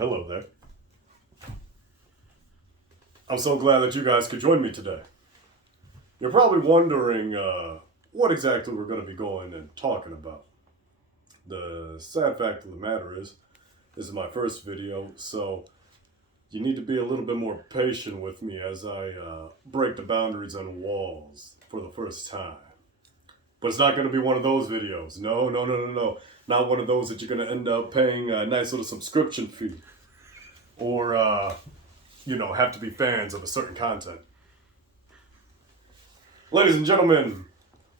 hello there. I'm so glad that you guys could join me today. You're probably wondering what exactly we're going to be going and talking about. The sad fact of the matter is, this is my first video, so you need to be a little bit more patient with me as I break the boundaries and walls for the first time. But it's not going to be one of those videos. No. Not one of those that you're going to end up paying a nice little subscription fee. Or, have to be fans of a certain content. Ladies and gentlemen,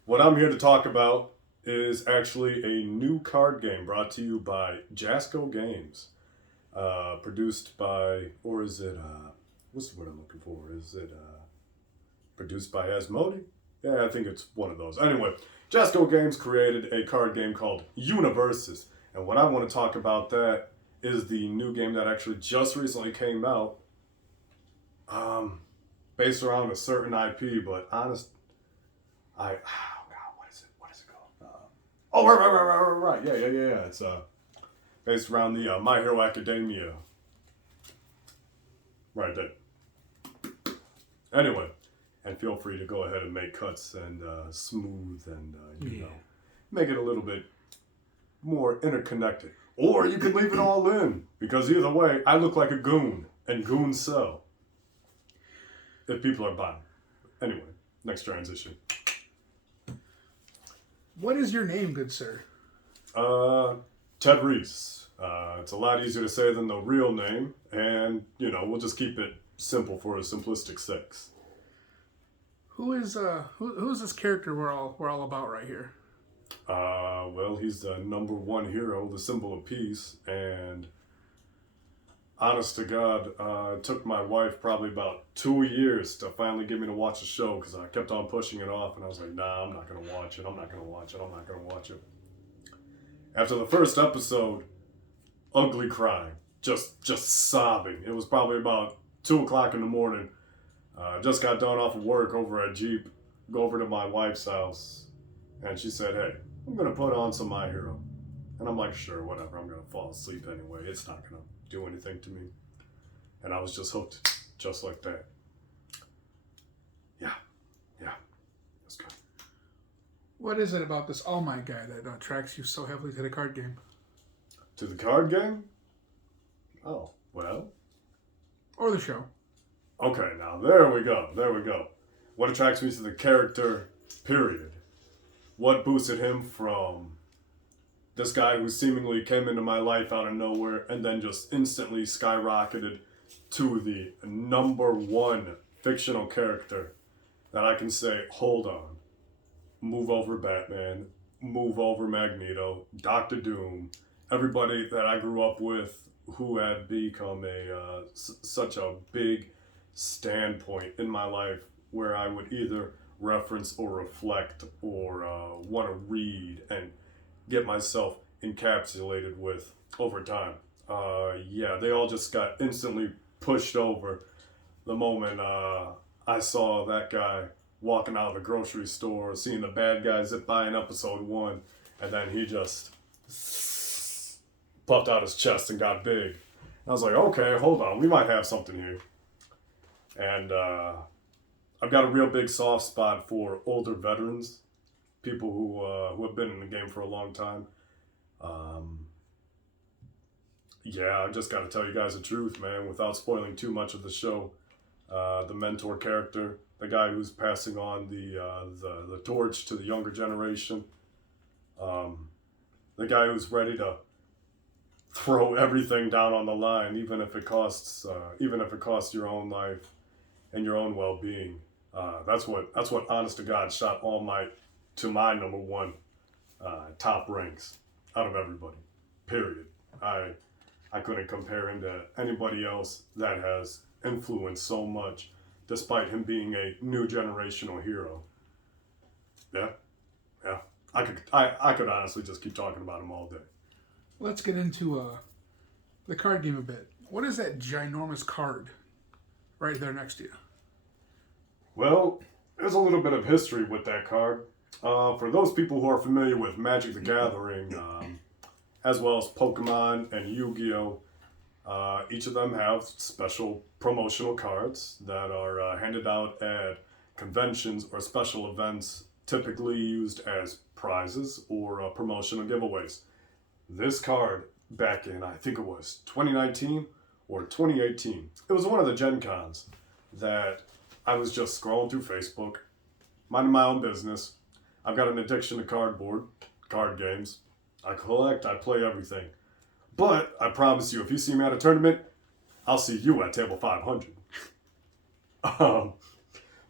what I'm here to talk about is actually a new card game brought to you by Jasco Games. Produced by, or is it, what's the word I'm looking for? Is it produced by Asmodee? Yeah, I think it's one of those. Anyway, Jasco Games created a card game called Universes. And what I want to talk about that is the new game that actually just recently came out. Based around a certain IP, but what is it called? Right. Yeah. It's based around the My Hero Academia. Right there. Anyway, and feel free to go ahead and make cuts and smooth and make it a little bit more interconnected. Or you could leave it all in, because either way, I look like a goon, and goons sell. If people are buying. Anyway, next transition. What is your name, good sir? Ted Reese. It's a lot easier to say than the real name, and, we'll just keep it simple for a simplistic sakes. Who's this character we're all about right here? Well, he's the number one hero, the symbol of peace, and honest to God, it took my wife probably about 2 years to finally get me to watch the show, because I kept on pushing it off, and I was like, nah, I'm not going to watch it. After the first episode, ugly crying, just sobbing. It was probably about 2 o'clock in the morning. Just got done off of work over at Jeep, go over to my wife's house, and she said, hey, I'm going to put on some My Hero. And I'm like, sure, whatever, I'm going to fall asleep anyway. It's not going to do anything to me. And I was just hooked, just like that. Yeah, that's good. What is it about this All Might guy that attracts you so heavily to the card game? To the card game? Oh, well. Or the show. Okay, now there we go. What attracts me to the character, period. What boosted him from this guy who seemingly came into my life out of nowhere and then just instantly skyrocketed to the number one fictional character that I can say, hold on, move over Batman, move over Magneto, Doctor Doom, everybody that I grew up with who had become such a big standpoint in my life where I would either reference or reflect or want to read and get myself encapsulated with over time. They all just got instantly pushed over the moment I saw that guy walking out of the grocery store, seeing the bad guy zip by in episode 1, and then he just puffed out his chest and got big. I was like, okay, hold on, we might have something here. And I've got a real big soft spot for older veterans, people who have been in the game for a long time. I just got to tell you guys the truth, man, without spoiling too much of the show. The mentor character, the guy who's passing on the torch to the younger generation, the guy who's ready to throw everything down on the line, even if it costs your own life and your own well-being. That's what honest to God shot All Might to my number one top ranks out of everybody. Period. I couldn't compare him to anybody else that has influenced so much, despite him being a new generational hero. Yeah. I could honestly just keep talking about him all day. Let's get into the card game a bit. What is that ginormous card right there next to you? Well, there's a little bit of history with that card. For those people who are familiar with Magic the Gathering, as well as Pokemon and Yu-Gi-Oh, Each of them have special promotional cards that are handed out at conventions or special events, typically used as prizes or promotional giveaways. This card, back in, I think it was 2019 or 2018, it was one of the Gen Cons that I was just scrolling through Facebook, minding my own business. I've got an addiction to card games. I collect, I play everything. But I promise you, if you see me at a tournament, I'll see you at table 500. But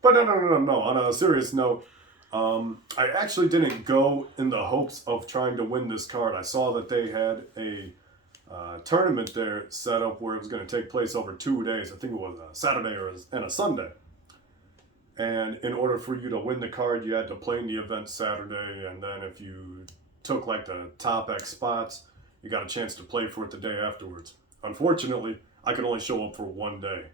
no. On a serious note, I actually didn't go in the hopes of trying to win this card. I saw that they had a tournament there set up where it was going to take place over 2 days. I think it was a Saturday and a Sunday. And in order for you to win the card, you had to play in the event Saturday. And then if you took like the top X spots, you got a chance to play for it the day afterwards. Unfortunately, I could only show up for 1 day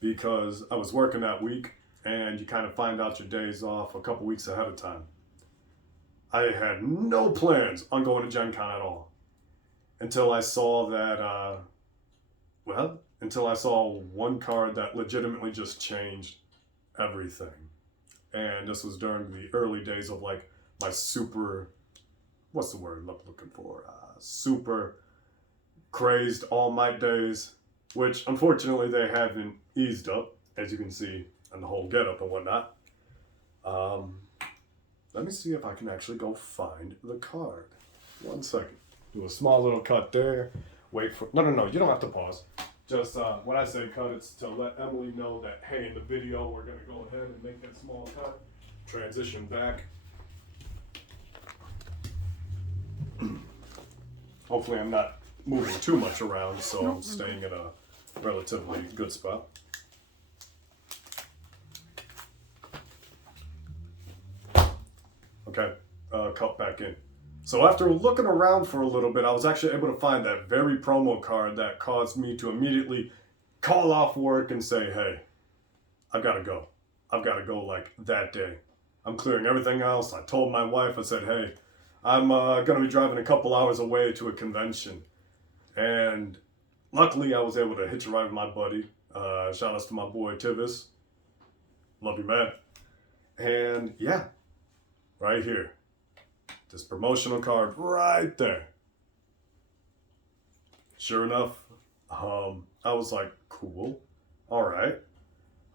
because I was working that week, and you kind of find out your days off a couple weeks ahead of time. I had no plans on going to Gen Con at all until I saw that, until I saw one card that legitimately just changed everything. And this was during the early days of like my super, what's the word I'm looking for? Super crazed All Might days, which unfortunately they haven't eased up, as you can see, and the whole getup and whatnot. Let me see if I can actually go find the card. 1 second. Do a small little cut there. Wait for... No, you don't have to pause. Just when I say cut, it's to let Emily know that, hey, in the video, we're going to go ahead and make that small cut. Transition back. Hopefully I'm not moving too much around, so I'm staying in a relatively good spot. Okay, cut back in. So after looking around for a little bit, I was actually able to find that very promo card that caused me to immediately call off work and say, hey, I've got to go. I've got to go like that day. I'm clearing everything else. I told my wife, I said, hey, I'm going to be driving a couple hours away to a convention. And luckily, I was able to hitch a ride with my buddy. Shout outs to my boy, Tivis. Love you, man. And yeah, right here. This promotional card right there. Sure enough, I was like, cool. All right.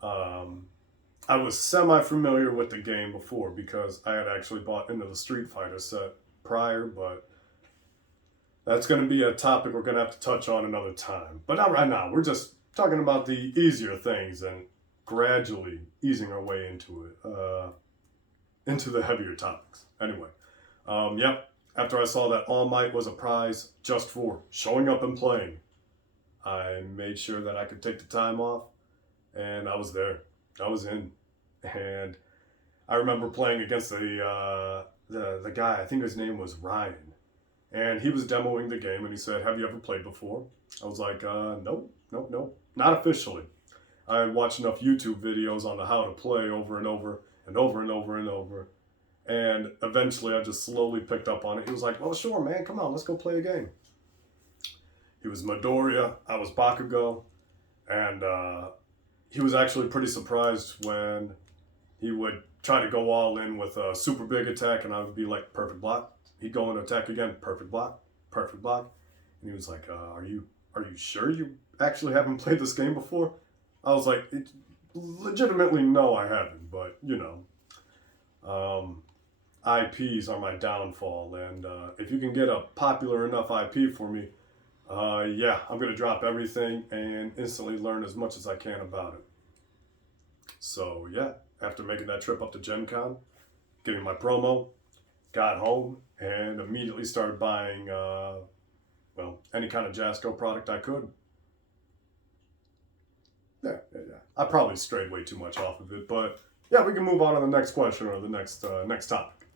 I was semi-familiar with the game before because I had actually bought into the Street Fighter set prior, but that's going to be a topic we're going to have to touch on another time. But not right now. We're just talking about the easier things and gradually easing our way into it, into the heavier topics. Anyway, after I saw that All Might was a prize just for showing up and playing, I made sure that I could take the time off, and I was there. I was in, and I remember playing against the guy. I think his name was Ryan, and he was demoing the game. And he said, "Have you ever played before?" I was like, "Nope, not officially." I had watched enough YouTube videos on the how to play over and over and over and over and over, and eventually I just slowly picked up on it. He was like, "Well, sure, man, come on, let's go play a game." He was Midoriya, I was Bakugo, and he was actually pretty surprised when he would try to go all in with a super big attack, and I would be like, perfect block. He'd go into attack again, perfect block. And he was like, are you sure you actually haven't played this game before? I was like, legitimately, no, I haven't, but, IPs are my downfall, and if you can get a popular enough IP for me, I'm going to drop everything and instantly learn as much as I can about it. So, after making that trip up to Gen Con, getting my promo, got home, and immediately started buying, any kind of Jasco product I could. Yeah. I probably strayed way too much off of it, but we can move on to the next question or the next topic.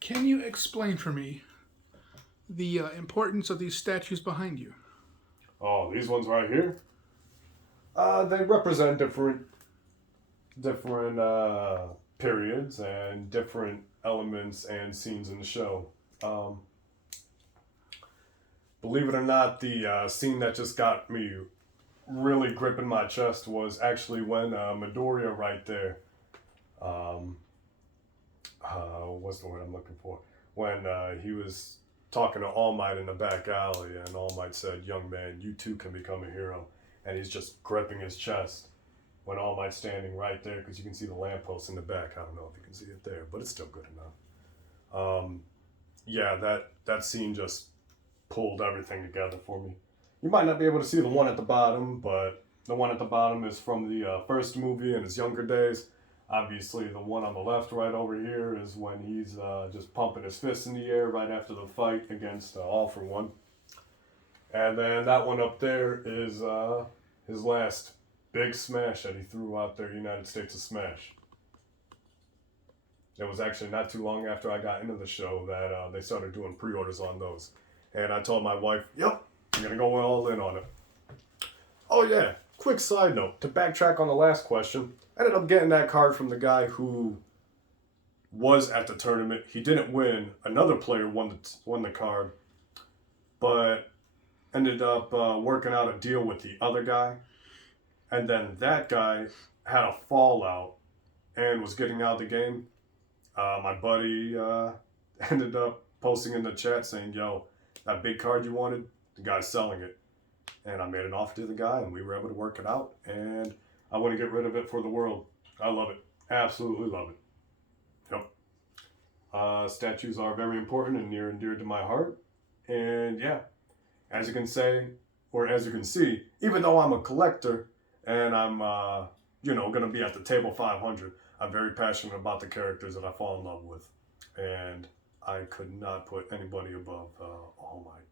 Can you explain for me the importance of these statues behind you? Oh, these ones right here? They represent different periods and different elements and scenes in the show. believe it or not, the scene that just got me really gripping my chest was actually when Midoriya right there, what's the word I'm looking for? When he was talking to All Might in the back alley, and All Might said, "Young man, you too can become a hero," and he's just gripping his chest. When All Might's standing right there, because you can see the lamppost in the back. I don't know if you can see it there, but it's still good enough. Yeah, that scene just pulled everything together for me. You might not be able to see the one at the bottom, but the one at the bottom is from the first movie in his younger days. Obviously, the one on the left right over here is when he's just pumping his fists in the air right after the fight against All For One. And then that one up there is his last big smash that he threw out there, United States of Smash. It was actually not too long after I got into the show that they started doing pre-orders on those. And I told my wife, yep, I'm going to go all in on it. Oh yeah, quick side note, to backtrack on the last question, I ended up getting that card from the guy who was at the tournament. He didn't win. Another player won the card, but ended up working out a deal with the other guy. And then that guy had a fallout and was getting out of the game. My buddy ended up posting in the chat saying, yo, that big card you wanted, the guy's selling it. And I made an offer to the guy, and we were able to work it out. And I want to get rid of it for the world. I love it. Absolutely love it. Yep. Statues are very important and near and dear to my heart. And yeah, as you can see, even though I'm a collector and I'm, going to be at the table 500, I'm very passionate about the characters that I fall in love with. And I could not put anybody above All Might.